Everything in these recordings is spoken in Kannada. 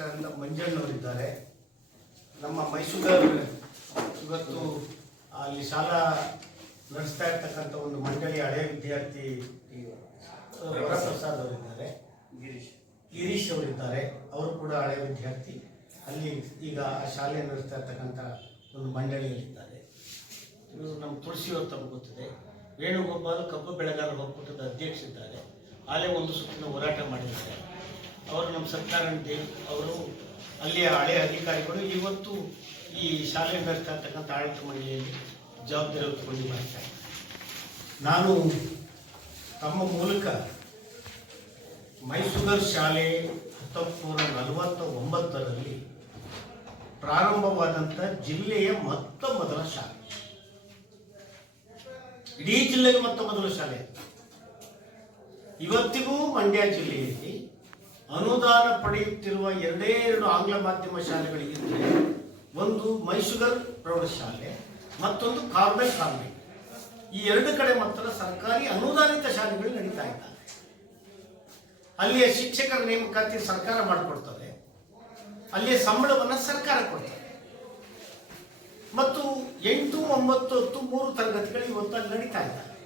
ಅಧ್ಯಕ್ಷರಾದ ಮಂಜಣ್ಣವರಿದ್ದಾರೆ. ನಮ್ಮ ಮೈಸೂರು ಇವತ್ತು ಅಲ್ಲಿ ಶಾಲಾ ನಡೆಸ್ತಾ ಇರ್ತಕ್ಕಂಥ ಒಂದು ಮಂಡಳಿ ಹಳೆ ವಿದ್ಯಾರ್ಥಿ ವರಪ್ರಸಾದ್ ಅವರಿದ್ದಾರೆ. ಗಿರೀಶ್. ಅವರಿದ್ದಾರೆ. ಅವರು ಕೂಡ ಹಳೆಯ ವಿದ್ಯಾರ್ಥಿ. ಅಲ್ಲಿ ಈಗ ಆ ಶಾಲೆ ನಡೆಸ್ತಾ ಇರ್ತಕ್ಕಂಥ ಒಂದು ಮಂಡಳಿಯಲ್ಲಿದ್ದಾರೆ. ಇವರು ನಮ್ಮ ತುಳಸಿಯವರು ತಮಗೆ ಗೊತ್ತಿದೆ. ವೇಣುಗೋಪಾಲ್ ಕಬ್ಬು ಬೆಳೆಗಾರರ ಒಕ್ಕೂಟದ ಅಧ್ಯಕ್ಷರಿದ್ದಾರೆ. ಆಲೇ ಒಂದು ಸುತ್ತಿನ ಹೋರಾಟ ಮಾಡಿದ್ದಾರೆ. ಅವರು ನಮ್ಮ ಸರ್ಕಾರ ಅವರು ಅಲ್ಲಿಯ ಹಳೆಯ ಅಧಿಕಾರಿಗಳು ಇವತ್ತು ಈ ಶಾಲೆ ನಡೆಸ್ತಕ್ಕಂಥ ಆಡಳಿತ ಮಂಡಳಿಯಲ್ಲಿ ಜವಾಬ್ದಾರಿ ಹೊತ್ತುಕೊಂಡು ಬರ್ತಾರೆ. ನಾನು ತಮ್ಮ ಮೂಲಕ ಮೈಸೂರು ಶಾಲೆ ಹತ್ತೊಂಬತ್ತು ನೂರ ನಲವತ್ತ ಒಂಬತ್ತರಲ್ಲಿ ಪ್ರಾರಂಭವಾದಂಥ ಜಿಲ್ಲೆಯ ಮೊತ್ತ ಮೊದಲ ಶಾಲೆ. ಇಡೀ ಜಿಲ್ಲೆಗೆ ಮೊತ್ತ ಮೊದಲ ಶಾಲೆ. ಇವತ್ತಿಗೂ ಮಂಡ್ಯ ಜಿಲ್ಲೆಯಲ್ಲಿ ಅನುದಾನ ಪಡೆಯುತ್ತಿರುವ ಎರಡೇ ಎರಡು ಆಂಗ್ಲ ಮಾಧ್ಯಮ ಶಾಲೆಗಳಿಗಿದ್ರೆ ಒಂದು ಮೈಸೂರು ಪ್ರೌಢಶಾಲೆ, ಮತ್ತೊಂದು ಕಾರ್ಮೆಲ್ ಕಾನ್ವೆಂಟ್ ಈ ಎರಡು ಕಡೆ ಮಾತ್ರ ಸರ್ಕಾರಿ ಅನುದಾನಿತ ಶಾಲೆಗಳು ನಡೀತಾ ಇದ್ದಾವೆ. ಅಲ್ಲಿಯ ಶಿಕ್ಷಕರ ನೇಮಕಾತಿ ಸರ್ಕಾರ ಮಾಡಿಕೊಡ್ತದೆ. ಅಲ್ಲಿಯ ಸಂಬಳವನ್ನು ಸರ್ಕಾರ ಕೊಡ್ತದೆ. ಮತ್ತು ಎಂಟು, ಒಂಬತ್ತು, ಹತ್ತು, ಮೂರು ತರಗತಿಗಳು ಇವತ್ತು ನಡೀತಾ ಇದ್ದಾವೆ.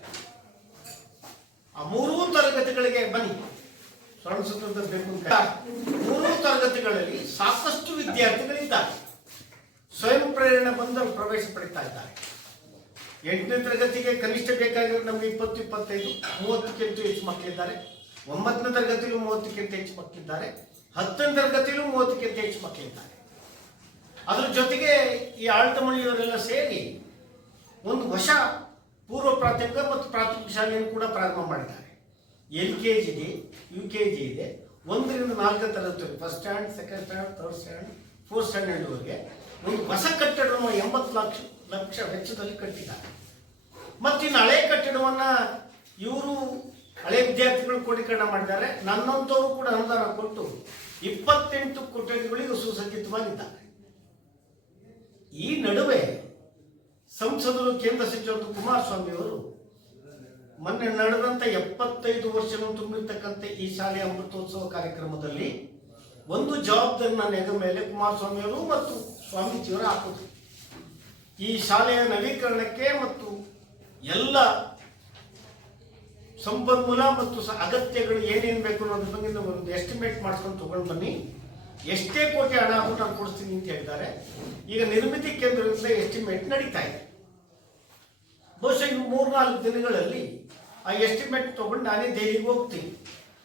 ಆ ಮೂರೂ ತರಗತಿಗಳಿಗೆ ಬನ್ನಿ. ಸ್ವತಂತ್ರ ಬೇಕು ಮೂರು ತರಗತಿಗಳಲ್ಲಿ ಸಾಕಷ್ಟು ವಿದ್ಯಾರ್ಥಿಗಳಿದ್ದಾರೆ ಸ್ವಯಂ ಪ್ರೇರಣೆ ಬಂದು ಅಲ್ಲಿ ಪ್ರವೇಶ ಪಡಿತಾ ಇದ್ದಾರೆ. ಎಂಟನೇ ತರಗತಿಗೆ ಕನಿಷ್ಠ ಬೇಕಾಗಿರೋ ನಮಗೆ ಇಪ್ಪತ್ತು, ಇಪ್ಪತ್ತೈದು, ಮೂವತ್ತಕ್ಕಿಂತ ಹೆಚ್ಚು ಮಕ್ಕಳಿದ್ದಾರೆ. ಒಂಬತ್ತನೇ ತರಗತಿಲೂ ಮೂವತ್ತಕ್ಕಿಂತ ಹೆಚ್ಚು ಮಕ್ಕಳಿದ್ದಾರೆ. ಹತ್ತನೇ ತರಗತಿಲೂ ಮೂವತ್ತಕ್ಕಿಂತ ಹೆಚ್ಚು ಮಕ್ಕಳಿದ್ದಾರೆ. ಅದ್ರ ಜೊತೆಗೆ ಈ ಆಳ್ತಮಳ್ಳಿಯವರೆಲ್ಲ ಸೇರಿ ಒಂದು ಹೊಸ ಪೂರ್ವ ಪ್ರಾಥಮಿಕ ಮತ್ತು ಪ್ರಾಥಮಿಕ ಶಾಲೆಯನ್ನು ಕೂಡ ಪ್ರಾರಂಭ ಮಾಡಿದ್ದಾರೆ. ಎಲ್ ಕೆ ಜಿ ಇದೆ ಯು ಕೆ ಜಿ ಇದೆ. ಒಂದರಿಂದ ನಾಲ್ಕನೇ ತರಗತಿ first stand second stand third stand fourth ಸ್ಟ್ಯಾಂಡರ್ಡ್ವರೆಗೆ ಒಂದು ಹೊಸ ಕಟ್ಟಡವನ್ನು ಎಂಬತ್ತು ಲಕ್ಷ ಲಕ್ಷ ವೆಚ್ಚದಲ್ಲಿ ಕಟ್ಟಿದ್ದಾರೆ. ಮತ್ತು ಇನ್ನು ಹಳೆ ಕಟ್ಟಡವನ್ನು ಇವರು ಹಳೆ ವಿದ್ಯಾರ್ಥಿಗಳು ಕ್ರೋಢೀಕರಣ ಮಾಡಿದ್ದಾರೆ. ನನ್ನಂಥವರು ಕೂಡ ಅನುದಾನ ಕೊಟ್ಟು ಇಪ್ಪತ್ತೆಂಟು ಕೊಠಡಿಗಳಿಗೂ ಸುಸಜ್ಜಿತವಾಗಿದ್ದಾರೆ. ಈ ನಡುವೆ ಸಂಸದರು, ಕೇಂದ್ರ ಸಚಿವರು ಕುಮಾರಸ್ವಾಮಿ ಅವರು ಮೊನ್ನೆ ನಡೆದಂತ ಎಪ್ಪತ್ತೈದು ವರ್ಷಗಳು ತುಂಬಿರ್ತಕ್ಕಂಥ ಈ ಶಾಲೆಯ ಅಮೃತೋತ್ಸವ ಕಾರ್ಯಕ್ರಮದಲ್ಲಿ ಒಂದು ಜವಾಬ್ದಾರಿನ ನೆಗ ಮೇಲೆ ಕುಮಾರಸ್ವಾಮಿಯವರು ಮತ್ತು ಸ್ವಾಮೀಜಿಯವರು ಹಾಕೋದು ಈ ಶಾಲೆಯ ನವೀಕರಣಕ್ಕೆ ಮತ್ತು ಎಲ್ಲ ಸಂಪನ್ಮೂಲ ಮತ್ತು ಅಗತ್ಯಗಳು ಏನೇನು ಬೇಕು ಅನ್ನೋದ್ರ ಬಗ್ಗೆ ಒಂದು ಎಸ್ಟಿಮೇಟ್ ಮಾಡ್ಕೊಂಡು ತಗೊಂಡು ಬನ್ನಿ. ಎಷ್ಟೇ ಕೋಟಿ ಹಣ ನಾನು ಕೊಡಿಸ್ತೀನಿ ಅಂತ ಹೇಳ್ತಾರೆ ಈಗ ನಿರ್ಮಿತಿ ಕೇಂದ್ರದಿಂದ ಎಸ್ಟಿಮೇಟ್ ನಡೀತಾ ಇದೆ. ಬಹುಶಃ ಇನ್ನು ಮೂರ್ನಾಲ್ಕು ದಿನಗಳಲ್ಲಿ ಆ ಎಸ್ಟಿಮೇಟ್ ತಗೊಂಡು ನಾನೇ ದೆಹಲಿಗೆ ಹೋಗ್ತೀನಿ.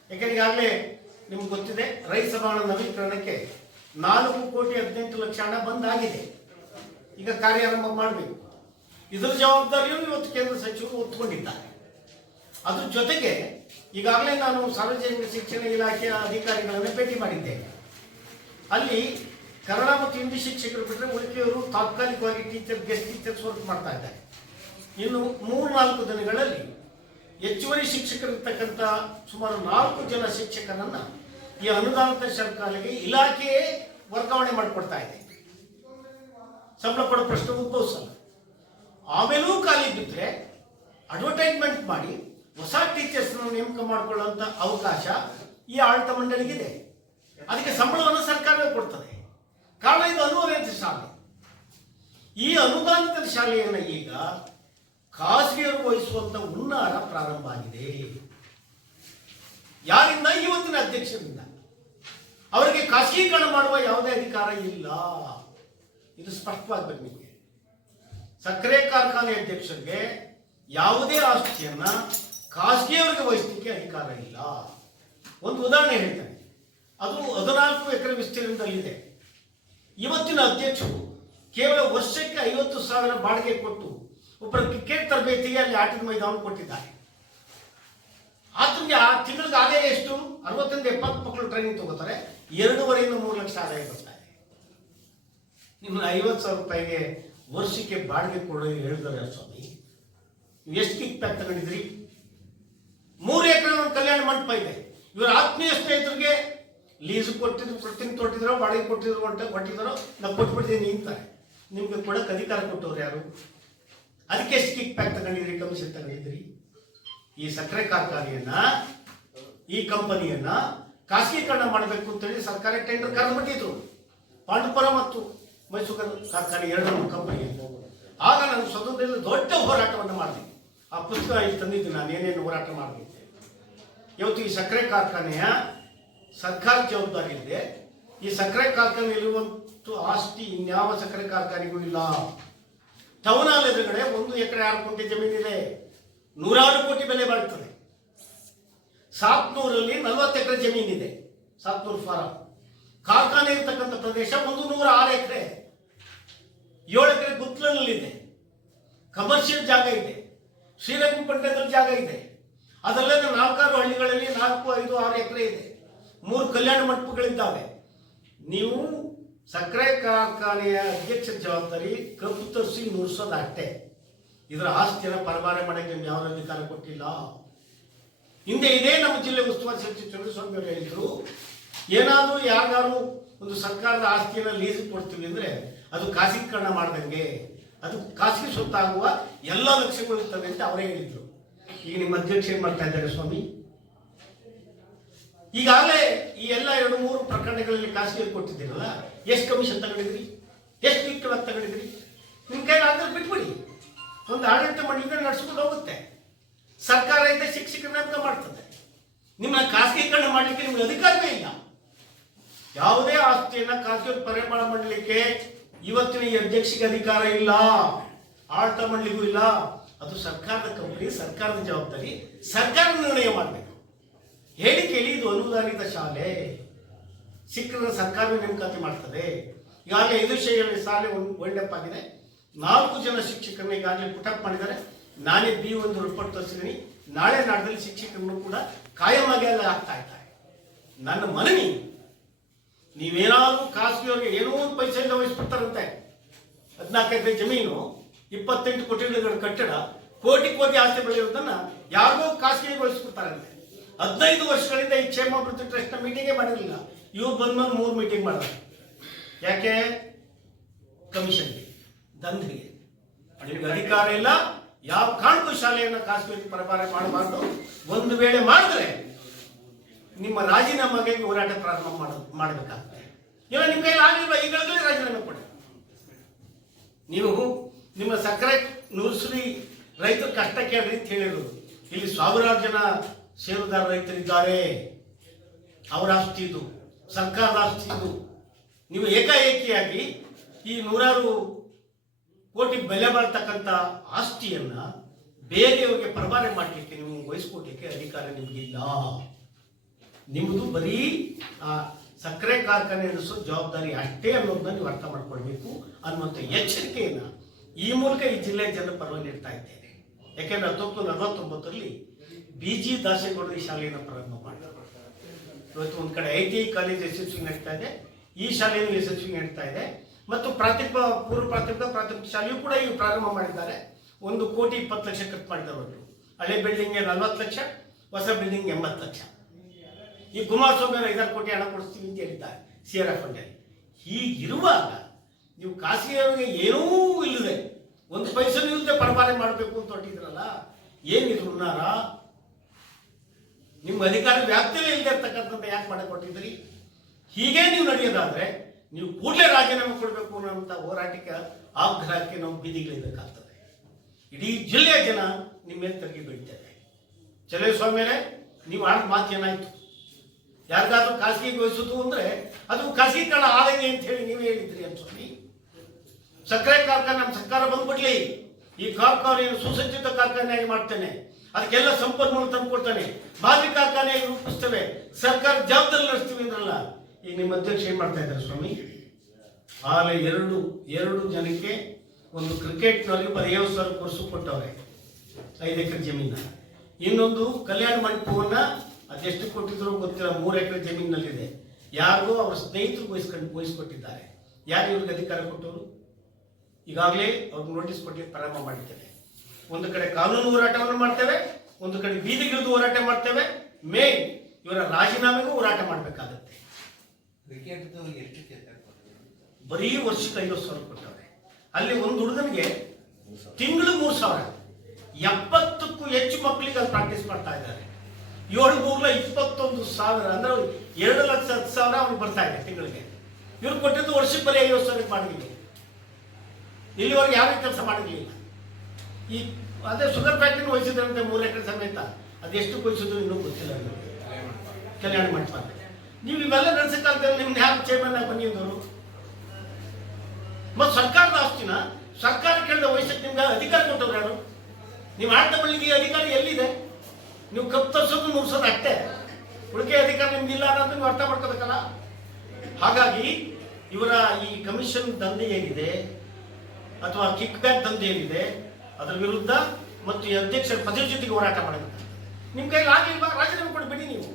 ಯಾಕಂದ್ರೆ ಈಗಾಗಲೇ ನಿಮ್ಗೆ ಗೊತ್ತಿದೆ, ರೈತ ಸಭಾಣ ನವೀಕರಣಕ್ಕೆ ನಾಲ್ಕು ಕೋಟಿ ಹದಿನೆಂಟು ಲಕ್ಷ ಹಣ ಬಂದಾಗಿದೆ. ಈಗ ಕಾರ್ಯಾರಂಭ ಮಾಡಬೇಕು. ಇದರ ಜವಾಬ್ದಾರಿಯೂ ಇವತ್ತು ಕೇಂದ್ರ ಸಚಿವರು ಒತ್ಕೊಂಡಿದ್ದಾರೆ ಅದ್ರ ಜೊತೆಗೆ ಈಗಾಗಲೇ ನಾನು ಸಾರ್ವಜನಿಕ ಶಿಕ್ಷಣ ಇಲಾಖೆಯ ಅಧಿಕಾರಿಗಳನ್ನು ಭೇಟಿ ಮಾಡಿದ್ದೇನೆ. ಅಲ್ಲಿ ಕನ್ನಡ ಮತ್ತು ಹಿಂದಿ ಶಿಕ್ಷಕರು ಬಿಟ್ಟರೆ ಉಳಿಕೆಯವರು ತಾತ್ಕಾಲಿಕವಾಗಿ ಟೀಚರ್ ಗೆಸ್ಟ್ ಟೀಚರ್ಸ್ ವರ್ಕ್ ಮಾಡ್ತಾ ಇದ್ದಾರೆ. ಇನ್ನು ಮೂರು ನಾಲ್ಕು ದಿನಗಳಲ್ಲಿ ಹೆಚ್ಚುವರಿ ಶಿಕ್ಷಕರಿರ್ತಕ್ಕಂಥ ಸುಮಾರು ನಾಲ್ಕು ಜನ ಶಿಕ್ಷಕರನ್ನ ಈ ಅನುದಾನಿತ ಶಾಲೆಗೆ ಇಲಾಖೆಯೇ ವರ್ಗಾವಣೆ ಮಾಡಿಕೊಡ್ತಾ ಇದೆ. ಸಂಬಳ ಕೊಡೋ ಪ್ರಶ್ನೆ ಉದ್ಭವಿಸಲ್ಲ. ಆಮೇಲೂ ಖಾಲಿ ಬಿದ್ದರೆ ಅಡ್ವರ್ಟೈಸ್ಮೆಂಟ್ ಮಾಡಿ ಹೊಸ ಟೀಚರ್ಸ್ನ ನೇಮಕ ಮಾಡಿಕೊಳ್ಳುವಂಥ ಅವಕಾಶ ಈ ಆಡಳಿತ ಮಂಡಳಿಗಿದೆ ಅದಕ್ಕೆ ಸಂಬಳವನ್ನು ಸರ್ಕಾರವೇ ಕೊಡ್ತದೆ. ಕಾರಣ ಇದು ಅನುದಾನಿತ ಶಾಲೆ. ಈ ಅನುದಾನಿತ ಶಾಲೆಯನ್ನು ಈಗ ಖಾಸಗಿಯರು ವಹಿಸುವಂತ ಹುನ್ನಾರ ಪ್ರಾರಂಭ ಆಗಿದೆ. ಯಾರಿಂದ? ಇವತ್ತಿನ ಅಧ್ಯಕ್ಷರಿಂದ. ಅವರಿಗೆ ಖಾಸಗೀಕರಣ ಮಾಡುವ ಯಾವುದೇ ಅಧಿಕಾರ ಇಲ್ಲ. ಇದು ಸ್ಪಷ್ಟವಾಗಬೇಕು ನಿಮಗೆ ಸಕ್ಕರೆ ಕಾರ್ಖಾನೆ ಅಧ್ಯಕ್ಷರಿಗೆ ಯಾವುದೇ ಆಸ್ತಿಯನ್ನ ಖಾಸಗಿಯವರಿಗೆ ವಹಿಸಲಿಕ್ಕೆ ಅಧಿಕಾರ ಇಲ್ಲ. ಒಂದು ಉದಾಹರಣೆ ಹೇಳ್ತೇನೆ. ಅದು ಹದಿನಾಲ್ಕು ಎಕರೆ ವಿಸ್ತೀರ್ಣದಲ್ಲಿದೆ. ಇವತ್ತಿನ ಅಧ್ಯಕ್ಷರು ಕೇವಲ ವರ್ಷಕ್ಕೆ ಐವತ್ತು ಸಾವಿರ ಬಾಡಿಗೆ ಕೊಟ್ಟು ಒಬ್ಬರ ಕ್ರಿಕೆಟ್ ತರಬೇತಿಗೆ ಅಲ್ಲಿ ಆಟದ ಮೈದಾನ ಕೊಟ್ಟಿದ್ದಾರೆ. ಆತನಿಗೆ ಆ ತಿಂಗಳಿಗೆ ಆದಾಯ ಎಷ್ಟು? ಅರವತ್ತರಿಂದ ಎಪ್ಪತ್ತು ಮಕ್ಕಳು ಟ್ರೈನಿಂಗ್ ತಗೋತಾರೆ. ಎರಡೂವರೆಯಿಂದ ಮೂರು ಲಕ್ಷ ಆದಾಯ ಬರ್ತಾರೆ ನಿಮ್ಮನ್ನ ಐವತ್ತು ಸಾವಿರ ರೂಪಾಯಿಗೆ ವರ್ಷಕ್ಕೆ ಬಾಡಿಗೆ ಕೊಡೋ ಹೇಳಿದ್ದಾರೆ ಸ್ವಾಮಿ. ಎಷ್ಟು ಕಿಕ್ ಪ್ಯಾಕ್ ತಗೊಂಡಿದ್ರಿ ಮೂರು ಎಕರೆ ಒಂದು ಕಲ್ಯಾಣ ಮಂಟಪ ಇದೆ. ಇವರ ಆತ್ಮೀಯ ಸ್ನೇಹಿತರಿಗೆ ಲೀಸ್ ಕೊಟ್ಟಿದ್ರು ಪ್ರತಿನಿಧಿ ಕೊಟ್ಟಿದ್ರು, ಬಾಡಿಗೆ ಕೊಟ್ಟಿದ್ರು ಅಂತ ಕೊಟ್ಟಿದ್ರು ನಾವು ಕೊಟ್ಬಿಡ್ತೀನಿ ಅಂತಾರೆ. ನಿಮಗೆ ಕೊಡಕ್ಕೆ ಅಧಿಕಾರ ಕೊಟ್ಟವ್ರು ಯಾರು? ಅದಕ್ಕೆ ಎಷ್ಟು ಕಿಕ್ ಪ್ಯಾಕ್ ತಗೊಂಡಿದ್ರಿ ಕಮಿಷನ್ ತಗೊಂಡಿದ್ರಿ? ಈ ಸಕ್ಕರೆ ಕಾರ್ಖಾನೆಯನ್ನ, ಈ ಕಂಪನಿಯನ್ನ ಖಾಸಗೀಕರಣ ಮಾಡಬೇಕು ಅಂತೇಳಿ ಸರ್ಕಾರ ಟೆಂಡರ್ ಕರೆದುಬಿಟ್ಟಿದ್ರು ಪಾಂಡುಪುರ ಮತ್ತು ಮೈಸೂರು ಕಾರ್ಖಾನೆ ಎರಡನ್ನು ಕಂಪನಿ. ಆಗ ನಾನು ಸ್ವತಂತ್ರದಲ್ಲಿ ದೊಡ್ಡ ಹೋರಾಟವನ್ನು ಮಾಡಿದೆ. ಆ ಪುಸ್ತಕ ಇಲ್ಲಿ ತಂದಿದ್ದು ನಾನು ಏನೇನು ಹೋರಾಟ ಮಾಡಿದ್ದೆ ಇವತ್ತು ಈ ಸಕ್ಕರೆ ಕಾರ್ಖಾನೆಯ ಸರ್ಕಾರ ಜವಾಬ್ದಾರಿ ಇದೆ. ಈ ಸಕ್ಕರೆ ಕಾರ್ಖಾನೆ ಇರುವಂತ ಆಸ್ತಿ ಇನ್ಯಾವ ಸಕ್ಕರೆ ಕಾರ್ಖಾನೆಗೂ ಇಲ್ಲ. ಟೌನ್ ಹಾಲ್ ಎದುರುಗಡೆ ಒಂದು ಎಕರೆ ಆರು ಕೋಟಿ ಜಮೀನಿದೆ ನೂರಾರು ಕೋಟಿ ಬೆಲೆ ಬಾಳ್ತದೆ. ಸಾತ್ನೂರಲ್ಲಿ ನಲವತ್ತು ಎಕರೆ ಜಮೀನಿದೆ ಸಾತ್ನೂರು ಫಾರಂ. ಕಾರ್ಖಾನೆ ಇರತಕ್ಕಂಥ ಪ್ರದೇಶ ಒಂದು ನೂರ ಆರು ಎಕರೆ. ಏಳು ಎಕರೆ ಗುತ್ಲನಲ್ಲಿದೆ. ಕಮರ್ಷಿಯಲ್ ಜಾಗ ಇದೆ. ಶ್ರೀರಂಗಪಟ್ಟಣದಲ್ಲಿ ಜಾಗ ಇದೆ. ಅದಲ್ಲದೆ ನಾಲ್ಕಾರು ಹಳ್ಳಿಗಳಲ್ಲಿ ನಾಲ್ಕು, ಐದು, ಆರು ಎಕರೆ ಇದೆ. ಮೂರು ಕಲ್ಯಾಣ ಮಂಟಪಗಳಿದ್ದಾವೆ. ನೀವು ಸಕ್ಕರೆ ಕಾರ್ಖಾನೆಯ ಅಧ್ಯಕ್ಷರ ಜವಾಬ್ದಾರಿ ಕಬ್ಬು ತರಿಸಿ ನುರಿಸೋದು ಅಷ್ಟೇ. ಇದರ ಆಸ್ತಿಯನ್ನು ಪರಭಾರೆ ಮಾಡಕ್ಕೆ ನಿಮ್ಗೆ ಯಾವ ಅಧಿಕಾರ ಕೊಟ್ಟಿಲ್ಲ. ಹಿಂದೆ ಇದೇ ನಮ್ಮ ಜಿಲ್ಲೆ ಉಸ್ತುವಾರಿ ಸಚಿವ ಚಂದ್ರಸ್ವಾಮಿ ಅವರು ಹೇಳಿದ್ರು, ಏನಾದರೂ ಯಾರಿಗಾರು ಒಂದು ಸರ್ಕಾರದ ಆಸ್ತಿಯನ್ನು ಲೀಸ್ ಕೊಡ್ತೀವಿ ಅಂದ್ರೆ ಅದು ಖಾಸಗೀಕರಣ ಮಾಡ್ದಂಗೆ, ಅದು ಖಾಸಗಿ ಸುತ್ತಾಗುವ ಎಲ್ಲ ಲಕ್ಷ್ಯಗಳು ಇರ್ತವೆ ಅಂತ ಅವರೇ ಹೇಳಿದ್ರು. ಈಗ ನಿಮ್ಮ ಅಧ್ಯಕ್ಷ ಏನು ಮಾಡ್ತಾ ಇದ್ದಾರೆ ಸ್ವಾಮಿ? ಈಗಾಗಲೇ ಈ ಎಲ್ಲ ಎರಡು ಮೂರು ಪ್ರಕರಣಗಳಲ್ಲಿ ಖಾಸಗಿ ಕೊಟ್ಟಿದ್ದೀರಲ್ಲ? ಎಷ್ಟು ಕಮಿಷನ್ ತಗೊಂಡಿದ್ರಿ? ಎಷ್ಟು ಯುಕ್ತವಾಗಿ ತಗೊಂಡಿದ್ರಿ? ನಿಮ್ಮ ಕೈಲಿ ಆದ್ರೆ ಬಿಟ್ಬಿಡಿ. ಒಂದು ಆಡಳಿತ ಮಾಡಿದ್ರೆ ನಡೆಸ್ಕೊಂಡು ಹೋಗುತ್ತೆ. ಸರ್ಕಾರ ಇದೆ ಶಿಕ್ಷಕ ನೇಮಕ ಮಾಡ್ತದೆ. ನಿಮ್ಮನ್ನ ಖಾಸಗೀಕರಣ ಮಾಡಲಿಕ್ಕೆ ನಿಮ್ಗೆ ಅಧಿಕಾರವೇ ಇಲ್ಲ. ಯಾವುದೇ ಆಸ್ತಿಯನ್ನ ಖಾಸಗಿ ಪರಿಮಾಣ ಮಾಡಲಿಕ್ಕೆ ಇವತ್ತಿನ ಈ ಅಧ್ಯಕ್ಷಿಗೆ ಅಧಿಕಾರ ಇಲ್ಲ. ಆಡಳಿತ ಮಾಡಲಿಕ್ಕೂ ಇಲ್ಲ. ಅದು ಸರ್ಕಾರದ ಕಂಪನಿ, ಸರ್ಕಾರದ ಜವಾಬ್ದಾರಿ. ಸರ್ಕಾರ ನಿರ್ಣಯ ಮಾಡಬೇಕು. ಹೇಳಿ ಕೇಳಿ ಇದು ಅನುದಾನಿತ ಶಾಲೆ. ಶಿಕ್ಷಕರ ಸರ್ಕಾರ ನೇಮಕಾತಿ ಮಾಡ್ತದೆ. ಈಗಾಗಲೇ ಐದು ಶೈಲಿ ಶಾಲೆ ಒಳ್ಳೆ ಆಗಿದೆ ನಾಲ್ಕು ಜನ ಶಿಕ್ಷಕರನ್ನ ಈಗಾಗಲೇ ಪುಟಪ್ ಮಾಡಿದ್ದಾರೆ. ನಾನೇ ಬಿ ಒಂದು ರಿಪೋರ್ಟ್ ತರಿಸಿದ್ದೀನಿ. ನಾಳೆ ನಾಡದಲ್ಲಿ ಶಿಕ್ಷಕರನ್ನು ಕೂಡ ಕಾಯಮಾಗಿ ಎಲ್ಲ ಆಗ್ತಾ ಇದ್ದಾರೆ. ನನ್ನ ಮನವಿ, ನೀವೇನಾದ್ರೂ ಖಾಸಗಿಯವ್ರಿಗೆ ಏನೋ ಒಂದು ಪೈಸೆ ವಹಿಸ್ಬಿಡ್ತಾರಂತೆ. ಹದಿನಾಲ್ಕು ಎಕರೆ ಜಮೀನು, ಇಪ್ಪತ್ತೆಂಟು ಕೋಟಿಗಳ ಕಟ್ಟಡ, ಕೋಟಿ ಕೋಟಿ ಆಸ್ತಿ ಬೆಳೆಯೋದನ್ನ ಯಾರಿಗೋ ಖಾಸಗಿಗೊಳಿಸ್ಬಿಡ್ತಾರಂತೆ ಹದಿನೈದು ವರ್ಷಗಳಿಂದ ಈ ಕ್ಷೇಮಾಭಿವೃದ್ಧಿ ಟ್ರಸ್ಟ್ನ ಮೀಟಿಂಗೇ ಮಾಡಿರಲಿಲ್ಲ. ಇವ್ರು ಬಂದ್ಮೇಲೆ ಮೂರು ಮೀಟಿಂಗ್ ಮಾಡಿದ್ರು ಯಾಕೆ? ಕಮಿಷನ್ಗೆ ದಂಧೆಗೆ. ಅದಕ್ಕೆ ಅಧಿಕಾರ ಇಲ್ಲ. ಯಾವ ಕಾರಣಕ್ಕೂ ಶಾಲೆಯನ್ನು ಖಾಸಗಿ ಪರಭಾರೆ ಮಾಡಬಾರ್ದು. ಒಂದು ವೇಳೆ ಮಾಡಿದ್ರೆ ನಿಮ್ಮ ರಾಜೀನಾಮೆಗೆ ಹೋರಾಟ ಪ್ರಾರಂಭ ಮಾಡ ಮಾಡಬೇಕಾಗ್ತದೆ ಇಲ್ಲ, ನಿಮ್ಮ ಕೈಲಿ ಆಗಿಲ್ವಾ? ಈಗಾಗಲೇ ರಾಜೀನಾಮೆ ಕೊಡಿ. ನೀವು ನಿಮ್ಮ ಸಕ್ಕರೆ ನುರ್ಸರಿ ರೈತರು ಕಷ್ಟ ಕೇಳ್ರಿ ಅಂತ ಹೇಳಿರೋದು. ಇಲ್ಲಿ ಸಾವಿರಾರು ಜನ ಷೇರುದಾರ ರೈತರಿದ್ದಾರೆ. ಅವರ ಆಸ್ತಿ ಇದು, ಸರ್ಕಾರದ ಆಸ್ತಿ ಇದು. ನೀವು ಏಕಾಏಕಿಯಾಗಿ ಈ ನೂರಾರು ಕೋಟಿ ಬೆಲೆ ಬಾಳ್ತಕ್ಕಂಥ ಆಸ್ತಿಯನ್ನ ಬೇರೆಯವರಿಗೆ ಪರವಾನೆ ಮಾಡಲಿಕ್ಕೆ ನೀವು ವಹಿಸ್ಕೊಡ್ಲಿಕ್ಕೆ ಅಧಿಕಾರ ನಿಮಗಿಲ್ಲ ನಿಮ್ಮದು ಬರೀ, ಆ, ಸಕ್ಕರೆ ಕಾರ್ಖಾನೆ ನಡೆಸೋ ಜವಾಬ್ದಾರಿ ಅಷ್ಟೇ ಅನ್ನೋದನ್ನ ನೀವು ಅರ್ಥ ಮಾಡ್ಕೊಳ್ಬೇಕು ಅನ್ನುವಂಥ ಎಚ್ಚರಿಕೆಯನ್ನು ಈ ಮೂಲಕ ಈ ಜಿಲ್ಲೆಯ ಜನರ ಪರವಾಗಿ ನೀಡ್ತಾ ಇದ್ದೇನೆ. ಯಾಕೆಂದ್ರೆ ಹತ್ತೊಂಬತ್ತು ನಲವತ್ತೊಂಬತ್ತರಲ್ಲಿ ಬಿ ಜಿ ದಾಸೇಗೌಡರು ಈ ಶಾಲೆಯನ್ನು ಪ್ರಾರಂಭ ಮಾಡಿದರು. ಇವತ್ತು ಒಂದು ಕಡೆ ಐ ಟಿ ಐ ಕಾಲೇಜ್ ಯಶಸ್ವಿ ನಡೀತಾ ಇದೆ. ಈ ಶಾಲೆಯೂ ಯಶಸ್ವಿ ನಡೀತಾ ಇದೆ. ಮತ್ತು ಪ್ರಾಥಮಿಕ, ಪೂರ್ವ ಪ್ರಾಥಮಿಕ ಪ್ರಾಥಮಿಕ ಶಾಲೆಯೂ ಕೂಡ ಈಗ ಪ್ರಾರಂಭ ಮಾಡಿದ್ದಾರೆ. ಒಂದು ಕೋಟಿ ಇಪ್ಪತ್ತು ಲಕ್ಷ ಖರ್ಚು ಮಾಡಿದ್ದಾರೆ ಅವರು. ಹಳೆ ಬಿಲ್ಡಿಂಗ್ಗೆ ನಲವತ್ತು ಲಕ್ಷ, ಹೊಸ ಬಿಲ್ಡಿಂಗ್ ಎಂಬತ್ತು ಲಕ್ಷ. ಈ ಕುಮಾರಸ್ವಾಮಿ ಐದಾರು ಕೋಟಿ ಹಣ ಕೊಡಿಸ್ತೀವಿ ಅಂತ ಹೇಳಿದ್ದಾರೆ ಸಿ ಆರ್ ಎಫ್ ಫಂಡಲ್ಲಿ ಹೀಗಿರುವಾಗ ನೀವು ಖಾಸಗಿಯವರಿಗೆ ಏನೂ ಇಲ್ಲದೆ, ಒಂದು ಪೈಸೆ ಇಲ್ಲದೆ ಪರಭಾರೆ ಮಾಡಬೇಕು ಅಂತ ಹೊಟ್ಟಿದ್ರಲ್ಲ ಏನಿದ್ರು ಹುನ್ನಾರ? ನಿಮ್ಮ ಅಧಿಕಾರ ವ್ಯಾಪ್ತಿಯಲ್ಲಿ ಇಲ್ಲದೆ ಇರ್ತಕ್ಕಂಥದ್ದು ಯಾಕೆ ಮಾಡಿಕೊಟ್ಟಿದ್ರಿ? ಹೀಗೆ ನೀವು ನಡೆಯೋದಾದ್ರೆ ನೀವು ಕೂಡಲೇ ರಾಜೀನಾಮೆ ಕೊಡಬೇಕು ಅನ್ನೋಂಥ ಹೋರಾಟಕ್ಕೆ ಆಗ್ರಹಕ್ಕೆ ನಾವು ಬೀದಿಗಳಿಬೇಕಾಗ್ತದೆ ಇಡೀ ಜಿಲ್ಲೆಯ ಜನ ನಿಮ್ಮ ಎತ್ತರಿಗೆ ಬೀಳ್ತೇವೆ ಚಲಸ್ವಾಮಿಯರೇ ನೀವು ಆಡಿದ ಮಾತು ಏನಾಯ್ತು? ಯಾರಿಗಾದ್ರೂ ಖಾಸಗಿ ಖಾಸಗಿಗೊಳಿಸೋದು ಅಂದ್ರೆ ಅದು ಖಾಸಗೀಕರಣ ಆಗಿದೆ ಅಂತ ಹೇಳಿ ನೀವು ಹೇಳಿದ್ರಿ ಅಂತ ಸ್ವಾಮಿ. ಸಕ್ಕರೆ ಕಾರ್ಖಾನೆ, ನಮ್ಮ ಸರ್ಕಾರ ಬಂದ್ಬಿಡ್ಲಿ. ಈ ಕಾರ್ಖಾನೆಯನ್ನು ಸುಸಜ್ಜಿತ ಕಾರ್ಖಾನೆಯಾಗಿ ಮಾಡ್ತೇನೆ. ಅದಕ್ಕೆಲ್ಲ ಸಂಪನ್ಮೂಲ ತಂದುಕೊಡ್ತಾನೆ. ಮಾದರಿ ಕಾರ್ಖಾನೆ ರೂಪಿಸ್ತೇವೆ ಸರ್ಕಾರ ಜವಾಬ್ದಾರಿ ನಡೆಸ್ತೀವಿ ಅಂದ್ರಲ್ಲ. ಈಗ ನಿಮ್ಮ ಅಧ್ಯಕ್ಷ ಏನ್ ಮಾಡ್ತಾ ಇದ್ದಾರೆ ಸ್ವಾಮಿ? ಆಲೆ ಎರಡು ಎರಡು ಜನಕ್ಕೆ ಒಂದು ಕ್ರಿಕೆಟ್ನಲ್ಲಿ ಪರ್ಯಾವ ಸಾವಿರ ಕೋರ್ಸು ಕೊಟ್ಟವ್ರೆ. ಐದು ಎಕರೆ ಜಮೀನ. ಇನ್ನೊಂದು ಕಲ್ಯಾಣ ಮಂಟಪವನ್ನ ಅದೆಷ್ಟು ಕೊಟ್ಟಿದ್ರು ಗೊತ್ತಿಲ್ಲ. ಮೂರು ಎಕರೆ ಜಮೀನಿನಲ್ಲಿದೆ ಯಾರಿಗೂ ಅವರ ಸ್ನೇಹಿತರು ವಹಿಸ್ಕೊಂಡು, ವಹಿಸ್ಕೊಟ್ಟಿದ್ದಾರೆ. ಯಾರು ಇವ್ರಿಗೆ ಅಧಿಕಾರ ಕೊಟ್ಟವರು? ಈಗಾಗಲೇ ಅವ್ರಿಗೆ ನೋಟಿಸ್ ಕೊಟ್ಟು ಪ್ರಾರಂಭ ಮಾಡಿದ್ದೇವೆ ಒಂದು ಕಡೆ ಕಾನೂನು ಹೋರಾಟವನ್ನು ಮಾಡ್ತೇವೆ, ಒಂದು ಕಡೆ ಬೀದಿಗಿಳಿದು ಹೋರಾಟ ಮಾಡ್ತೇವೆ. ಮೇನ್ ಇವರ ರಾಜೀನಾಮೆಗೂ ಹೋರಾಟ ಮಾಡಬೇಕಾಗತ್ತೆ? ಬರೀ ವರ್ಷಕ್ಕೆ ಐವತ್ತು ಸಾವಿರ ಕೊಟ್ಟವ್ರೆ. ಅಲ್ಲಿ ಒಂದು ಹುಡುಗನಿಗೆ ತಿಂಗಳು ಮೂರು ಸಾವಿರ. ಎಪ್ಪತ್ತಕ್ಕೂ ಹೆಚ್ಚು ಮಕ್ಕಳಿಗೆ ಅಲ್ಲಿ ಪ್ರಾಕ್ಟೀಸ್ ಮಾಡ್ತಾ ಇದ್ದಾರೆ. ಏಳು ಮೂರ್ಲ ಇಪ್ಪತ್ತೊಂದು ಸಾವಿರ, ಅಂದ್ರೆ ಎರಡು ಲಕ್ಷ ಹತ್ತು ಸಾವಿರ ಅವ್ನಿಗೆ ಬರ್ತಾ ಇದೆ ತಿಂಗಳಿಗೆ. ಇವ್ರು ಕೊಟ್ಟಿದ್ದು ವರ್ಷಕ್ಕೆ ಬರೀ ಐವತ್ತು ಸಾವಿರ ಮಾಡಿದ್ದೀವಿ ಇಲ್ಲಿವರೆಗೆ ಯಾವ ಕೆಲಸ ಮಾಡಿರಲಿಲ್ಲ. ಈ ಅದೇ ಶುಗರ್ ಫ್ಯಾಕ್ಟ್ರಿ ವಹಿಸಿದ್ರಂತೆ ಮೂರು ಎಕರೆ ಸಮೇತ. ಅದೆಷ್ಟು ವಹಿಸಿದ್ರು ಇನ್ನೂ ಗೊತ್ತಿಲ್ಲ. ಕಲ್ಯಾಣ ಮಂಟಪ. ನೀವು ಇವೆಲ್ಲ ನಡೆಸಕ್ಕಾಗ್ತಾರೆ ನಿಮ್ಗೆ ಯಾರು ಚೇರ್ಮನ್ ಆಗಿ ಬಂದಿದ್ದವರು ಮತ್ತು ಸರ್ಕಾರದ ಆಸ್ತಿನ ಸರ್ಕಾರ ಕೇಳಿದ ವಹಿಸಕ್ಕೆ ನಿಮ್ಗೆ ಅಧಿಕಾರ ಕೊಟ್ಟವ್ರು ಯಾರು? ನೀವು ಆಡಳಿತ ಈ ಅಧಿಕಾರ ಎಲ್ಲಿದೆ? ನೀವು ಕಪ್ ತರ್ಸೋದು ನುಡ್ಸೋದು ಅಷ್ಟೇ. ಉಳಿಕೆ ಅಧಿಕಾರ ನಿಮ್ಗಿಲ್ಲ ಅನ್ನೋದು ನೀವು ಅರ್ಥ ಮಾಡ್ಕೋಬೇಕಲ್ಲ? ಹಾಗಾಗಿ ಇವರ ಈ ಕಮಿಷನ್ ದಂಧೆ ಏನಿದೆ, ಅಥವಾ ಕಿಕ್ ಬ್ಯಾಕ್ ದಂಧೆ ಏನಿದೆ ಅದರ ವಿರುದ್ಧ ಮತ್ತು ಈ ಅಧ್ಯಕ್ಷರ ಪದವಿ ಜೊತೆಗೆ ಹೋರಾಟ ಮಾಡಿದ್ದಾರೆ ನಿಮ್ಮ ಕೈಲಿ ಆಗಿಲ್ವಾ ರಾಜೀನಾಮೆ ಕೊಡ್ಬೇಡಿ ನೀವು.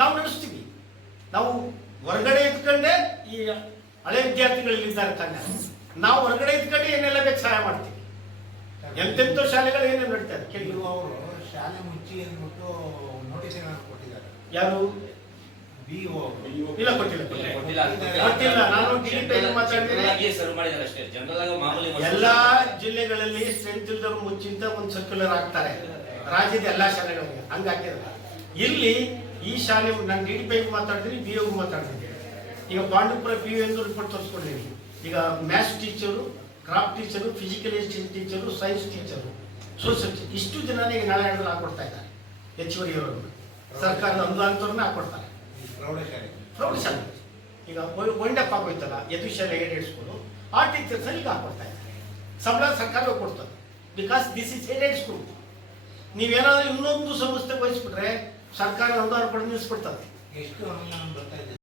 ನಾವು ನಡೆಸ್ತೀವಿ. ನಾವು ಹೊರಗಡೆ ಇದ್ಕೊಂಡೆ ಈ ಹಳೆ ವಿದ್ಯಾರ್ಥಿಗಳಿದ್ದಾರೆ ತಂಡ. ನಾವು ಹೊರಗಡೆ ಇದ್ಕೊಂಡೆ ಏನೆಲ್ಲ ಬೇಕು ಸಹಾಯ ಮಾಡ್ತೀವಿ. ಎಂತೆಂಥ ಶಾಲೆಗಳು ಏನೇನು ನಡೀತಾರೆ ಕೆಲವರು ಶಾಲೆ ಮುಚ್ಚಿ ಅಂದ್ಬಿಟ್ಟು ನೋಟಿಸ್ ಏನಾದ್ರು ಕೊಟ್ಟಿದ್ದಾರೆ? ಯಾರು? ಇಲ್ಲ ಕೊಟ್ಟಿಲ್ಲ ನಾನು ಎಲ್ಲಾ ಜಿಲ್ಲೆಗಳಲ್ಲಿ ಸ್ಟ್ರೆಂತ್ ಇಲ್ದವ್ರು ಮುಂಚಿಂತ ಒಂದು ಸರ್ಕ್ಯುಲರ್ ಆಗ್ತಾರೆ ರಾಜ್ಯದ ಎಲ್ಲಾ ಶಾಲೆಗಳಿಗೆ. ಹಂಗ ಇಲ್ಲಿ ಈ ಶಾಲೆ ನಾನು ಡಿ ಡಿ ಪಿ ಮಾತಾಡ್ತೀನಿ ಬಿ ಒಗೂ ಮಾತಾಡ್ತೀನಿ. ಈಗ ಪಾಂಡುಪುರ ಪಿ ಯು ಎಂದು ರಿಪೋರ್ಟ್ ತೋರಿಸ್ಕೊಂಡಿದ್ದೀನಿ ಈಗ maths teacher craft teacher physical education teacher science teacher social ಇಷ್ಟು ಜನ ಈಗ ನಾಳೆ ಹಾಕೊಡ್ತಾ ಇದ್ದಾರೆ. ಹೆಚ್ಚುವರಿ ಇರೋರು ಸರ್ಕಾರದ ಅನುದಾನದವ್ರನ್ನ ಹಾಕೊಡ್ತಾರೆ ಪ್ರೌಢಶಾಲೆ. ಪ್ರೌಢಶಾಲೆ. ಈಗ ವೈಂಡಪ್ ಆಗೋಯ್ತಲ್ಲ ಯದುಶಾಲೆ ಏಡೆಡ್ ಸ್ಕೂಲು ಆ ಟೀಚರ್ಸ್ ಈಗ ಹಾಕೊಡ್ತಾ ಇದ್ದಾರೆ. ಸಂಬಳ ಸರ್ಕಾರವೇ ಕೊಡ್ತದೆ. Because this is aided school ನೀವೇನಾದ್ರೂ ಇನ್ನೊಂದು ಸಂಸ್ಥೆ ವಹಿಸ್ಬಿಟ್ರೆ ಸರ್ಕಾರ ಅನುದಾನ ಪಡೆದು ನಿಲ್ಲಿಸ್ಬಿಡ್ತದೆ ಎಷ್ಟು ಅನುದಾನ ಬರ್ತಾ ಇದೆ?